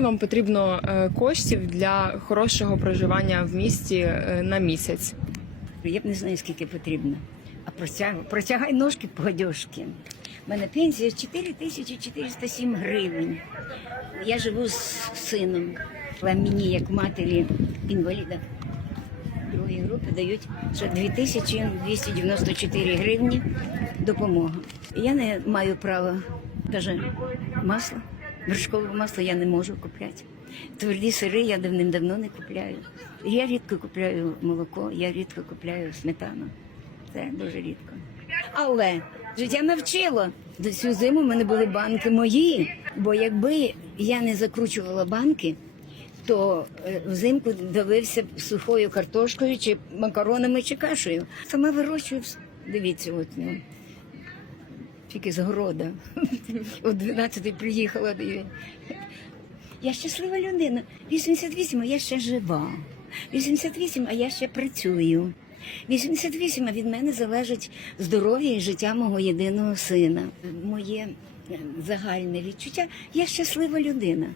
скільки вам потрібно е, коштів для хорошого проживання в місті е, на місяць? Я б не знаю, скільки потрібно. А протяг... протягай ножки по одежки. У мене пенсія 4407 гривень. Я живу з сином. Але мені, як матері інваліда другої групи, дають ще 2294 гривні допомога. Я не маю права, каже, масло, вершкове масло я не можу купляти. Тверді сири я давним-давно не купляю. Я рідко купляю молоко, я рідко купляю сметану. Це дуже рідко. Але життя навчило. До цю зиму в мене були банки мої. Бо якби я не закручувала банки, то е, взимку давився сухою картошкою чи макаронами чи кашею. Сама вирощую, дивіться, от ну, тільки з города. О 12 приїхала. Я щаслива людина. 88, а я ще жива. 88, а я ще працюю. 88, а від мене залежить здоров'я і життя мого єдиного сина. Моє е, загальне відчуття. Я щаслива людина.